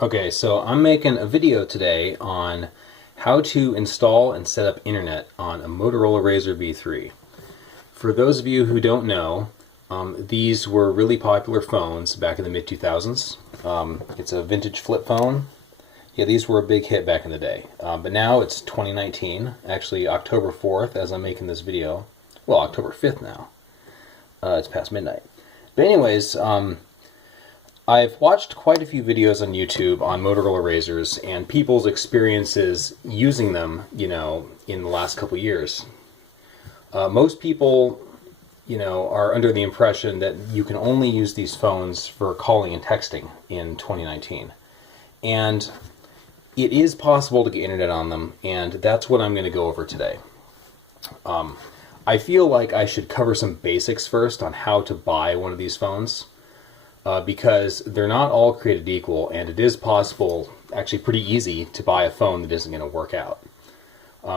Okay, so I'm making a video today on how to install and set up internet on a Motorola Razr V3. For those of you who don't know, these were really popular phones back in the mid-2000s. It's a vintage flip phone. Yeah, these were a big hit back in the day. But now it's 2019, actually October 4th as I'm making this video. Well, October 5th now. It's past midnight. But anyways, I've watched quite a few videos on YouTube on Motorola Razrs and people's experiences using them, in the last couple years. Most people, are under the impression that you can only use these phones for calling and texting in 2019. And it is possible to get internet on them, and that's what I'm going to go over today. I feel like I should cover some basics first on how to buy one of these phones. Because they're not all created equal, and it is possible, actually pretty easy, to buy a phone that isn't going to work out.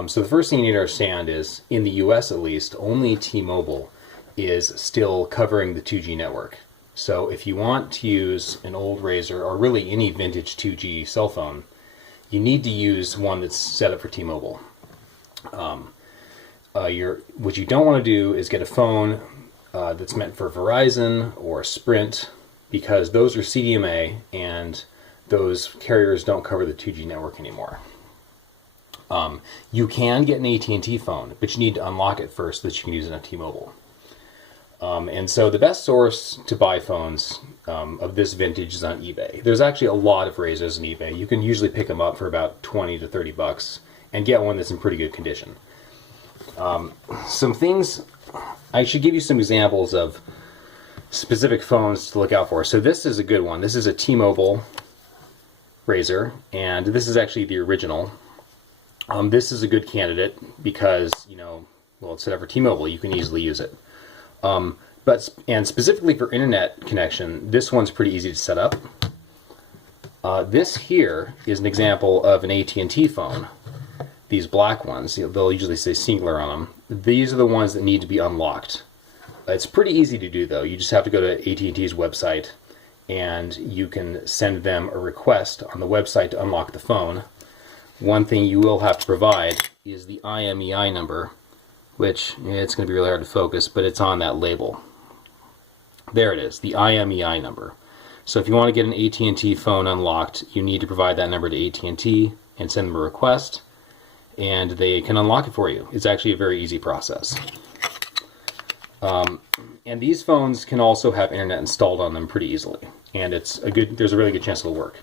So the first thing you need to understand is, in the US at least, only T-Mobile is still covering the 2G network. So if you want to use an old Razr, or really any vintage 2G cell phone, you need to use one that's set up for T-Mobile. What you don't want to do is get a phone that's meant for Verizon or Sprint, because those are CDMA and those carriers don't cover the 2G network anymore. You can get an AT&T phone, but you need to unlock it first so that you can use it on T-Mobile. And so the best source to buy phones of this vintage is on eBay. There's actually a lot of Razrs on eBay. You can usually pick them up for about 20 to 30 bucks and get one that's in pretty good condition. Some things, I should give you some examples of specific phones to look out for. So this is a good one. This is a T-Mobile Razr, and this is actually the original. This is a good candidate because, it's set up for T-Mobile. You can easily use it. And specifically for internet connection, this one's pretty easy to set up. This here is an example of an AT&T phone. These black ones, they'll usually say Cingular on them. These are the ones that need to be unlocked. It's pretty easy to do, though. You just have to go to AT&T's website, and you can send them a request on the website to unlock the phone. One thing you will have to provide is the IMEI number, which it's going to be really hard to focus, but it's on that label. There it is, the IMEI number. So if you want to get an AT&T phone unlocked, you need to provide that number to AT&T and send them a request, and they can unlock it for you. It's actually a very easy process. And these phones can also have internet installed on them pretty easily, and there's a really good chance it'll work.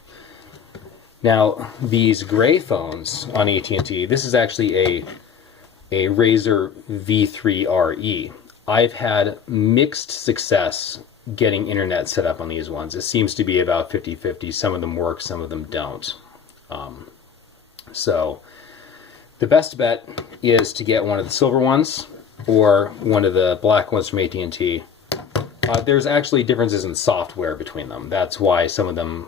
Now, these gray phones on AT&T, this is actually a Razr V3 RE. I've had mixed success getting internet set up on these ones. It seems to be about 50-50. Some of them work, some of them don't. So the best bet is to get one of the silver ones or one of the black ones from AT&T. There's actually differences in software between them. That's why some of them,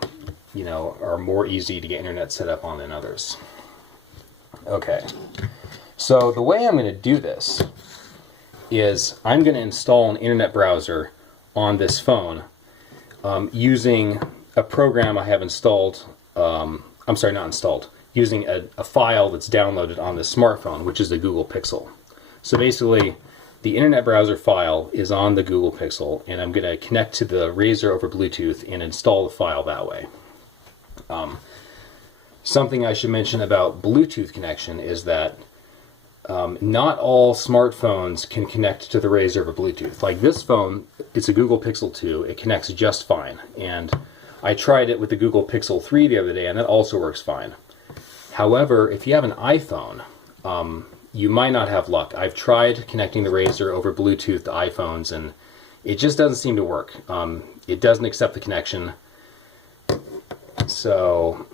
are more easy to get internet set up on than others. Okay, so the way I'm going to do this is I'm going to install an internet browser on this phone using a program I have installed. Using a file that's downloaded on the smartphone, which is the Google Pixel. So basically, the internet browser file is on the Google Pixel, and I'm going to connect to the Razr over Bluetooth and install the file that way. Something I should mention about Bluetooth connection is that not all smartphones can connect to the Razr over Bluetooth. Like this phone, it's a Google Pixel 2. It connects just fine. And I tried it with the Google Pixel 3 the other day, and that also works fine. However, if you have an iPhone, you might not have luck. I've tried connecting the Razr over Bluetooth to iPhones, and it just doesn't seem to work. It doesn't accept the connection. So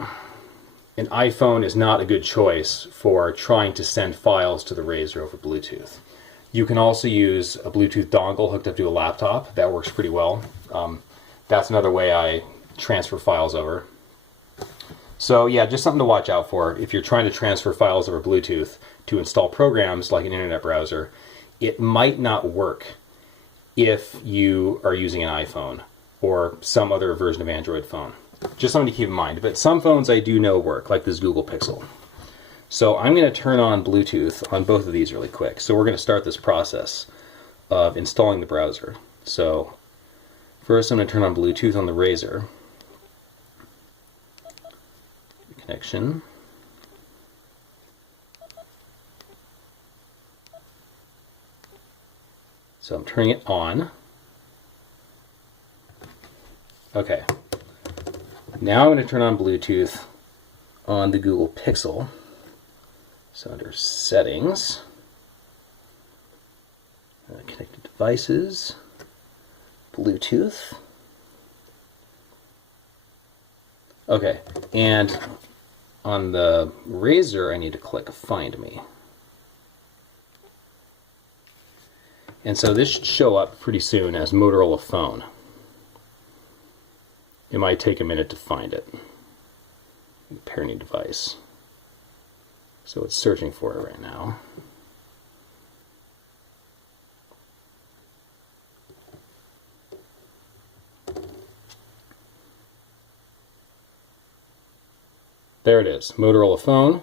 an iPhone is not a good choice for trying to send files to the Razr over Bluetooth. You can also use a Bluetooth dongle hooked up to a laptop. That works pretty well. That's another way I transfer files over. So yeah, just something to watch out for. If you're trying to transfer files over Bluetooth to install programs like an internet browser, it might not work if you are using an iPhone or some other version of Android phone. Just something to keep in mind. But some phones I do know work, like this Google Pixel. So I'm going to turn on Bluetooth on both of these really quick. So we're going to start this process of installing the browser. So first I'm going to turn on Bluetooth on the Razr. Connection. So I'm turning it on. Okay. Now I'm going to turn on Bluetooth on the Google Pixel. So under Settings, Connected Devices, Bluetooth. Okay, and on the Razr I need to click Find Me. And so this should show up pretty soon as Motorola Phone. It might take a minute to find it. Pair new device. So it's searching for it right now. There it is, Motorola Phone.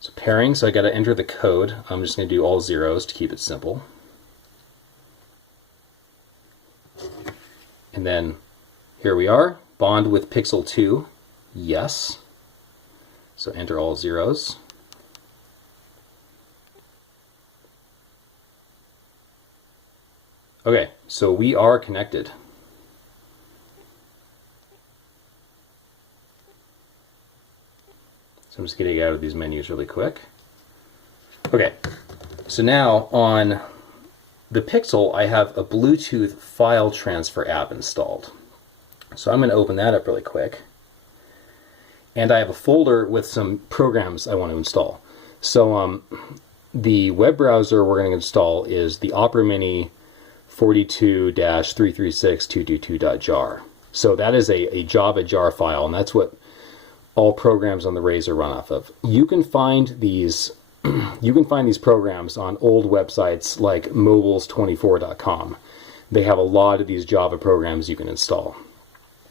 So pairing, so I got to enter the code. I'm just going to do all zeros to keep it simple. And then here we are, bond with Pixel 2, yes. So enter all zeros. Okay, so we are connected. So I'm just getting out of these menus really quick. Okay, so now on the Pixel, I have a Bluetooth file transfer app installed. So I'm going to open that up really quick. And I have a folder with some programs I want to install. So the web browser we're going to install is the Opera Mini 42-336.222.jar. So that is a Java jar file, and that's what all programs on the Razr run off of. You can find these programs on old websites like mobiles24.com. They have a lot of these Java programs you can install.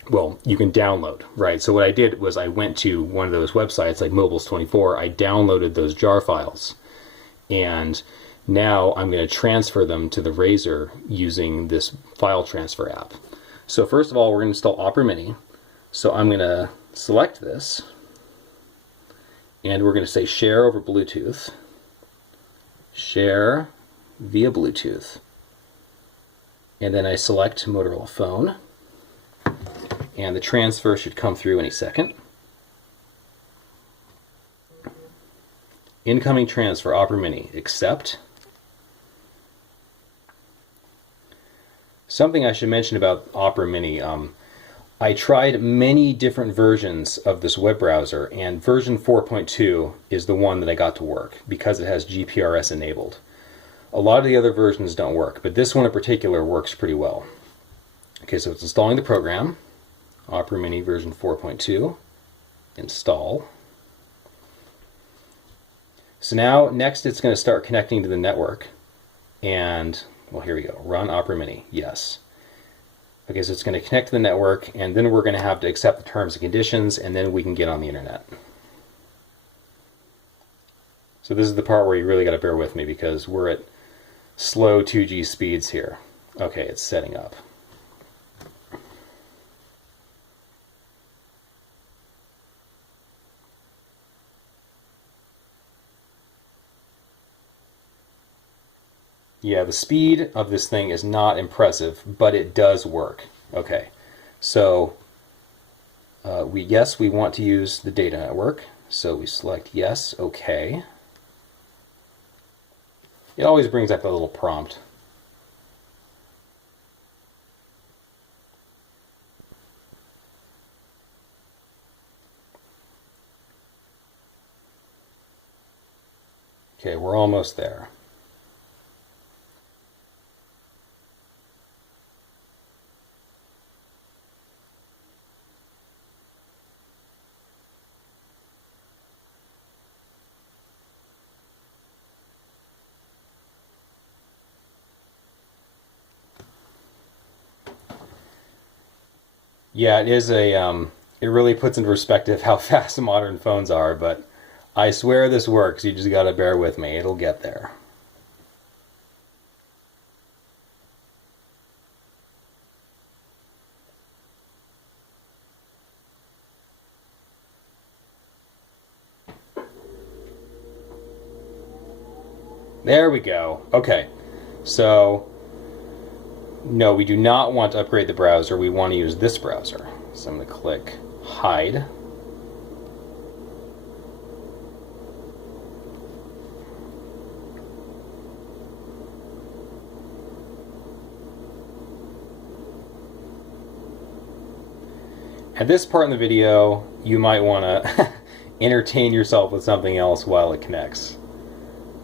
Well, you can download, right? So what I did was I went to one of those websites like mobiles24, I downloaded those jar files, and now I'm going to transfer them to the Razr using this file transfer app. So first of all, we're going to install Opera Mini. So I'm going to select this, and we're going to say share over Bluetooth, share via Bluetooth, and then I select Motorola Phone, and the transfer should come through any second. Incoming transfer, Opera Mini, accept. Something I should mention about Opera Mini, I tried many different versions of this web browser, and version 4.2 is the one that I got to work because it has GPRS enabled. A lot of the other versions don't work, but this one in particular works pretty well. Okay, so it's installing the program, Opera Mini version 4.2, install. So now next it's going to start connecting to the network, and well, here we go, run Opera Mini, yes. Okay, so it's going to connect to the network, and then we're going to have to accept the terms and conditions, and then we can get on the internet. So this is the part where you really got to bear with me because we're at slow 2G speeds here. Okay, it's setting up. Yeah, the speed of this thing is not impressive, but it does work. Okay, so yes, we want to use the data network, so we select yes, okay. It always brings up a little prompt. Okay, we're almost there. Yeah, it is it really puts into perspective how fast modern phones are, but I swear this works. You just gotta bear with me. It'll get there. There we go. Okay, so no, we do not want to upgrade the browser. We want to use this browser. So I'm going to click Hide. At this part in the video, you might want to entertain yourself with something else while it connects.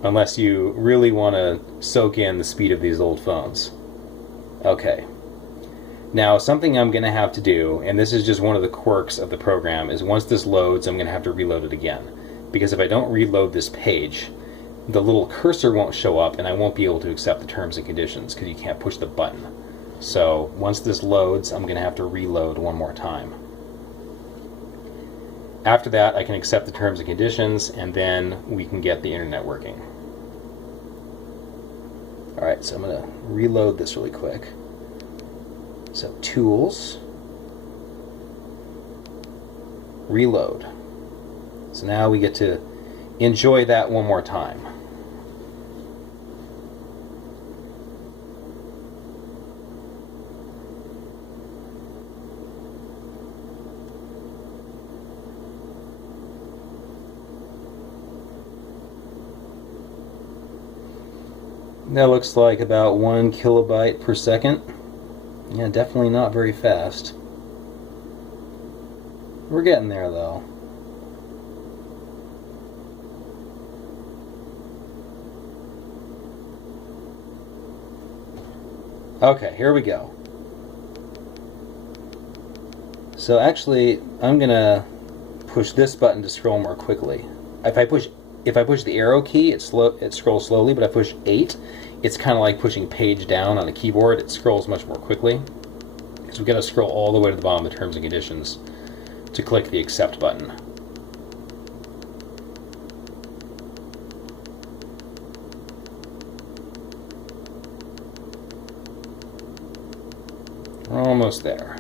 Unless you really want to soak in the speed of these old phones. Okay. Now, something I'm going to have to do, and this is just one of the quirks of the program, is once this loads, I'm going to have to reload it again. Because if I don't reload this page, the little cursor won't show up, and I won't be able to accept the terms and conditions, because you can't push the button. So, once this loads, I'm going to have to reload one more time. After that, I can accept the terms and conditions, and then we can get the internet working. Alright, so I'm going to reload this really quick. So, Tools, Reload. So now we get to enjoy that one more time. That looks like about 1 kilobyte per second. Yeah, definitely not very fast. We're getting there though. Okay, here we go. So actually, I'm gonna push this button to scroll more quickly. If I push the arrow key, it scrolls slowly, but if I push 8, it's kind of like pushing page down on a keyboard. It scrolls much more quickly. Because we've got to scroll all the way to the bottom of the terms and conditions to click the accept button. We're almost there.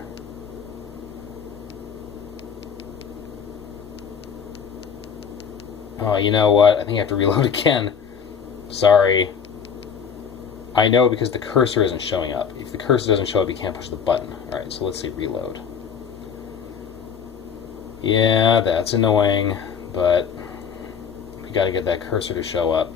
Oh, you know what? I think I have to reload again. Sorry. I know because the cursor isn't showing up. If the cursor doesn't show up, you can't push the button. Alright, so let's say reload. Yeah, that's annoying, but we gotta get that cursor to show up.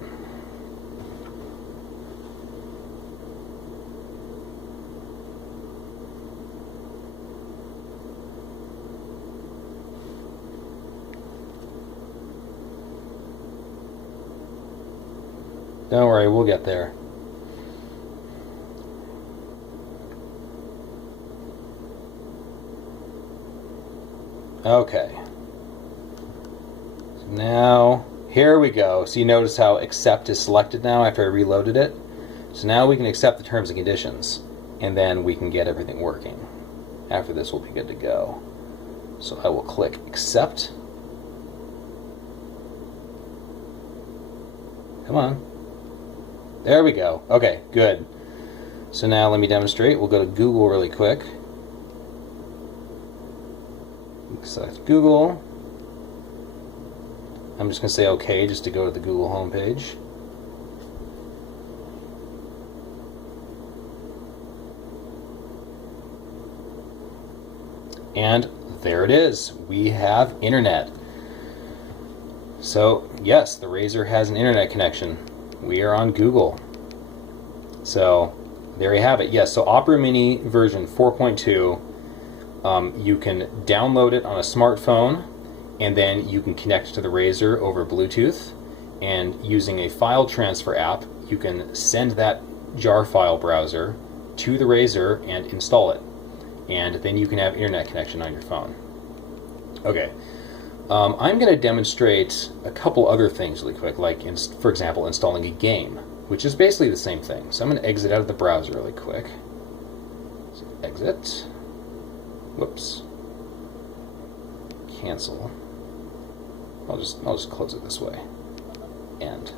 Don't worry, we'll get there. Okay. So now, here we go. So you notice how accept is selected now after I reloaded it. So now we can accept the terms and conditions, and then we can get everything working. After this, we'll be good to go. So I will click accept. Come on. There we go. Okay, good. So now let me demonstrate. We'll go to Google really quick. Select Google. I'm just going to say OK just to go to the Google homepage. And there it is. We have internet. So yes, the Razr has an internet connection. We are on Google. So there you have it. Yes, so Opera Mini version 4.2, you can download it on a smartphone, and then you can connect to the Razr over Bluetooth, and using a file transfer app, you can send that jar file browser to the Razr and install it. And then you can have internet connection on your phone. Okay. I'm going to demonstrate a couple other things really quick, like, for example, installing a game, which is basically the same thing. So I'm going to exit out of the browser really quick. So exit. whoops, cancel. I'll just close it this way. End.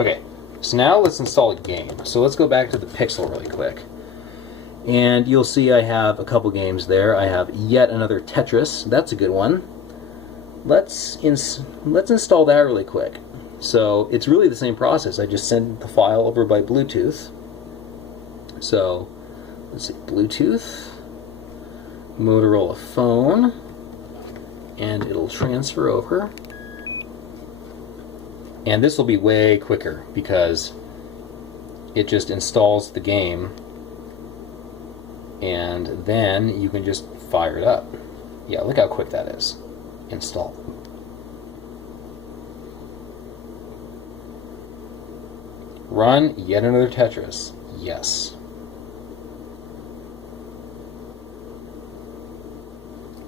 Okay, so now let's install a game. So let's go back to the Pixel really quick. And you'll see I have a couple games there. I have yet another Tetris. That's a good one. Let's install that really quick. So it's really the same process. I just send the file over by Bluetooth. So let's see, Bluetooth, Motorola phone, and it'll transfer over. And this will be way quicker because it just installs the game and then you can just fire it up. Yeah, look how quick that is. Install. Run yet another Tetris. Yes.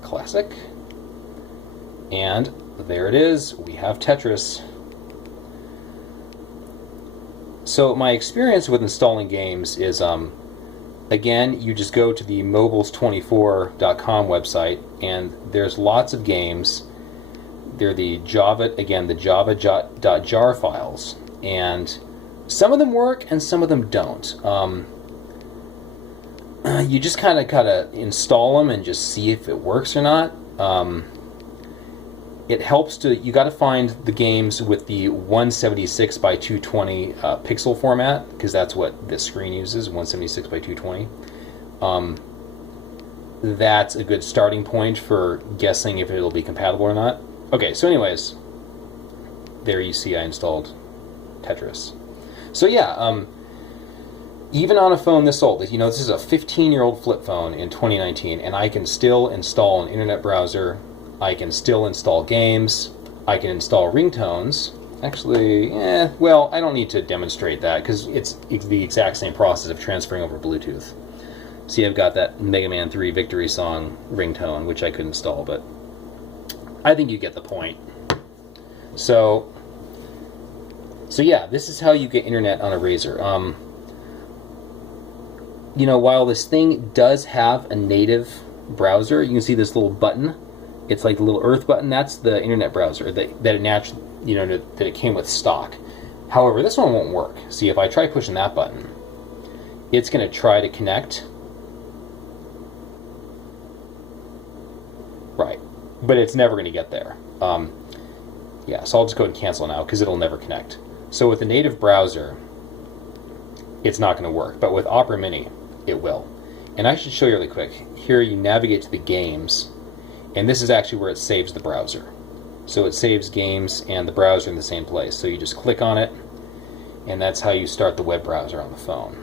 Classic. And there it is. We have Tetris. So my experience with installing games is, again, you just go to the mobiles24.com website, and there's lots of games. They're the Java, again, the java.jar files, and some of them work and some of them don't. You just kind of gotta install them and just see if it works or not. It helps to, you got to find the games with the 176 by 220 pixel format, because that's what this screen uses, 176 by 220. That's a good starting point for guessing if it'll be compatible or not. Okay, so anyways, there you see I installed Tetris. So yeah, even on a phone this old, you know, this is a 15-year-old flip phone in 2019, and I can still install an internet browser. I can still install games. I can install ringtones. Actually, well, I don't need to demonstrate that because it's the exact same process of transferring over Bluetooth. See, I've got that Mega Man 3 Victory Song ringtone, which I could install, but I think you get the point. So yeah, this is how you get internet on a Razr. You know, while this thing does have a native browser, you can see this little button. It's like the little Earth button. That's the internet browser that it naturally, you know, that it came with stock. However, this one won't work. See, if I try pushing that button, it's going to try to connect. Right, but it's never going to get there. Yeah, so I'll just go ahead and cancel now because it'll never connect. So with the native browser, it's not going to work. But with Opera Mini, it will. And I should show you really quick. Here you navigate to the games. And this is actually where it saves the browser. So it saves games and the browser in the same place. So you just click on it, and that's how you start the web browser on the phone.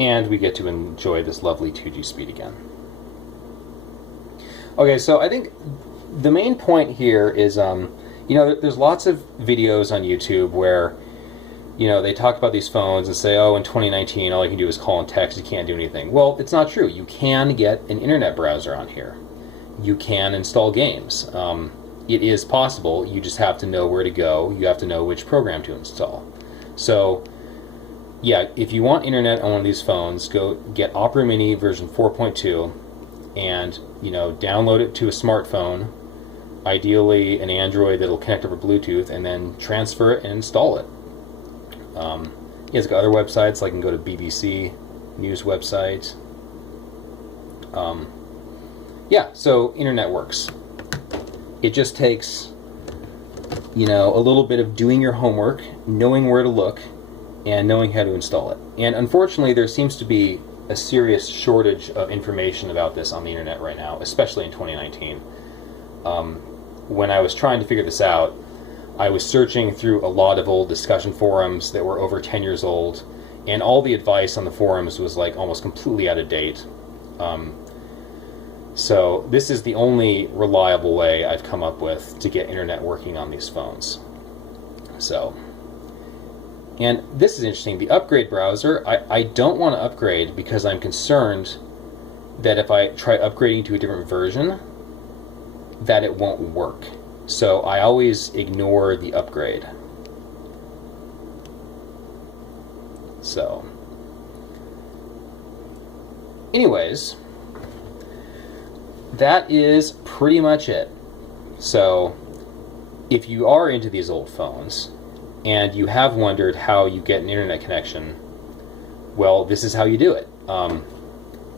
And we get to enjoy this lovely 2G speed again. Okay, so I think the main point here is, you know, there's lots of videos on YouTube where, you know, they talk about these phones and say, oh, in 2019, all you can do is call and text, you can't do anything. Well, it's not true. You can get an internet browser on here. You can install games. It is possible. You just have to know where to go. You have to know which program to install. So, yeah, if you want internet on one of these phones, go get Opera Mini version 4.2 and, you know, download it to a smartphone. Ideally an Android that'll connect over Bluetooth, and then transfer it and install it. It's got other websites, like you can go to BBC News website. Yeah, so internet works. It just takes, you know, a little bit of doing your homework, knowing where to look, and knowing how to install it. And unfortunately, there seems to be a serious shortage of information about this on the internet right now, especially in 2019. When I was trying to figure this out, I was searching through a lot of old discussion forums that were over 10 years old, and all the advice on the forums was like almost completely out of date. So this is the only reliable way I've come up with to get internet working on these phones. So, and this is interesting, the upgrade browser, I don't want to upgrade because I'm concerned that if I try upgrading to a different version, that it won't work. So I always ignore the upgrade. So, anyways, that is pretty much it. So, if you are into these old phones and you have wondered how you get an internet connection, well, this is how you do it.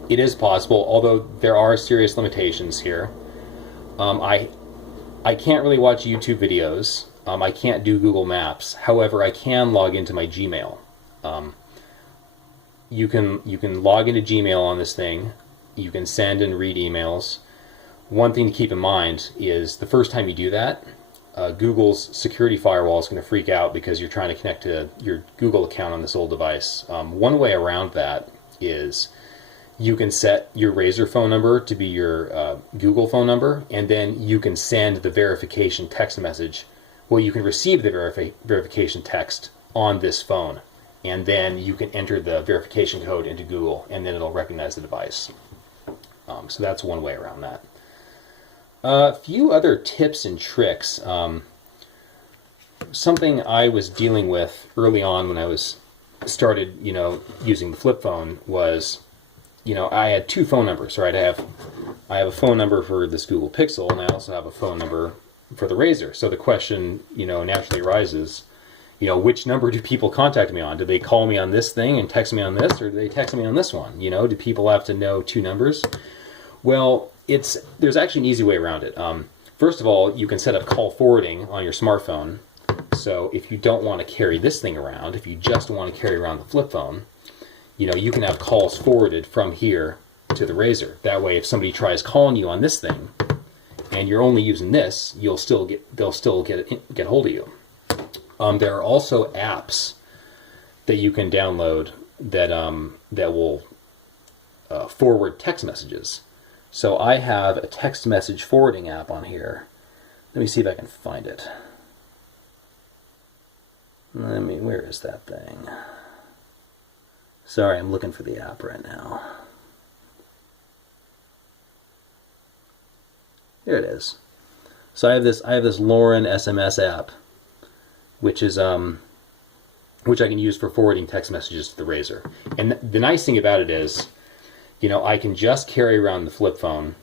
It is possible, although there are serious limitations here. I can't really watch YouTube videos. I can't do Google Maps. However, I can log into my Gmail. You can log into Gmail on this thing. You can send and read emails. One thing to keep in mind is the first time you do that, Google's security firewall is going to freak out because you're trying to connect to your Google account on this old device. One way around that is you can set your Razr phone number to be your Google phone number, and then you can send the verification text message. Well, you can receive the verification text on this phone, and then you can enter the verification code into Google, and then it'll recognize the device. So that's one way around that. A few other tips and tricks. Something I was dealing with early on when I started, using the flip phone was, I had two phone numbers, right? I have a phone number for this Google Pixel, and I also have a phone number for the Razr. So the question, naturally arises, which number do people contact me on? Do they call me on this thing and text me on this, or do they text me on this one? Do people have to know two numbers? Well, there's actually an easy way around it. First of all, you can set up call forwarding on your smartphone. So if you don't want to carry this thing around, if you just want to carry around the flip phone, you can have calls forwarded from here to the Razr. That way, if somebody tries calling you on this thing, and you're only using this, they'll still get hold of you. There are also apps that you can download that will forward text messages. So I have a text message forwarding app on here. Let me see if I can find it. Where is that thing? Sorry, I'm looking for the app right now. Here it is. So I have this Lauren SMS app, which is which I can use for forwarding text messages to the Razr. And the nice thing about it is, I can just carry around the flip phone,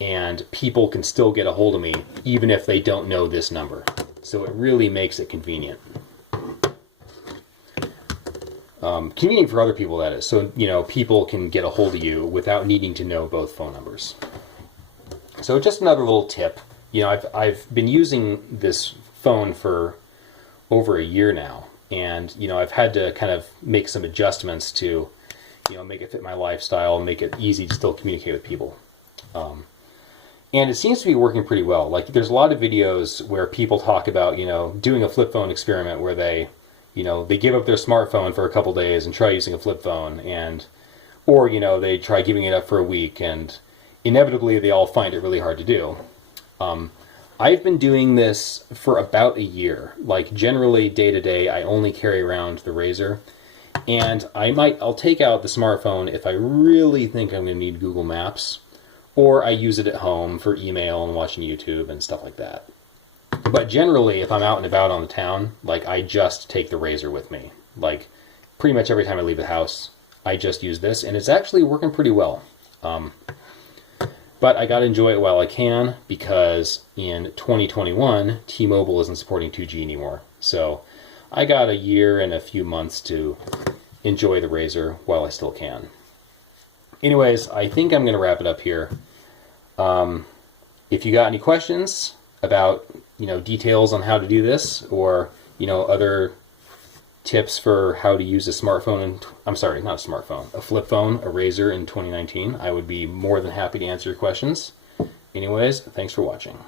and people can still get a hold of me even if they don't know this number. So it really makes it convenient. Convenient for other people, that is. So, people can get a hold of you without needing to know both phone numbers. So just another little tip. I've been using this phone for over a year now, and I've had to kind of make some adjustments to make it fit my lifestyle and make it easy to still communicate with people. And it seems to be working pretty well. Like, there's a lot of videos where people talk about doing a flip phone experiment where they give up their smartphone for a couple days and try using a flip phone, or they try giving it up for a week, and inevitably they all find it really hard to do. I've been doing this for about a year. Like, generally day to day, I only carry around the Razr, and I'll take out the smartphone if I really think I'm going to need Google Maps, or I use it at home for email and watching YouTube and stuff like that. But generally, if I'm out and about on the town, I just take the Razr with me. Pretty much every time I leave the house, I just use this, and it's actually working pretty well. But I gotta enjoy it while I can, because in 2021, T-Mobile isn't supporting 2G anymore. So I got a year and a few months to enjoy the Razr while I still can. Anyways, I think I'm gonna wrap it up here. If you got any questions about details on how to do this, or other tips for how to use a smartphone, I'm sorry, not a smartphone, a flip phone, a Razr in 2019, I would be more than happy to answer your questions. Anyways, thanks for watching.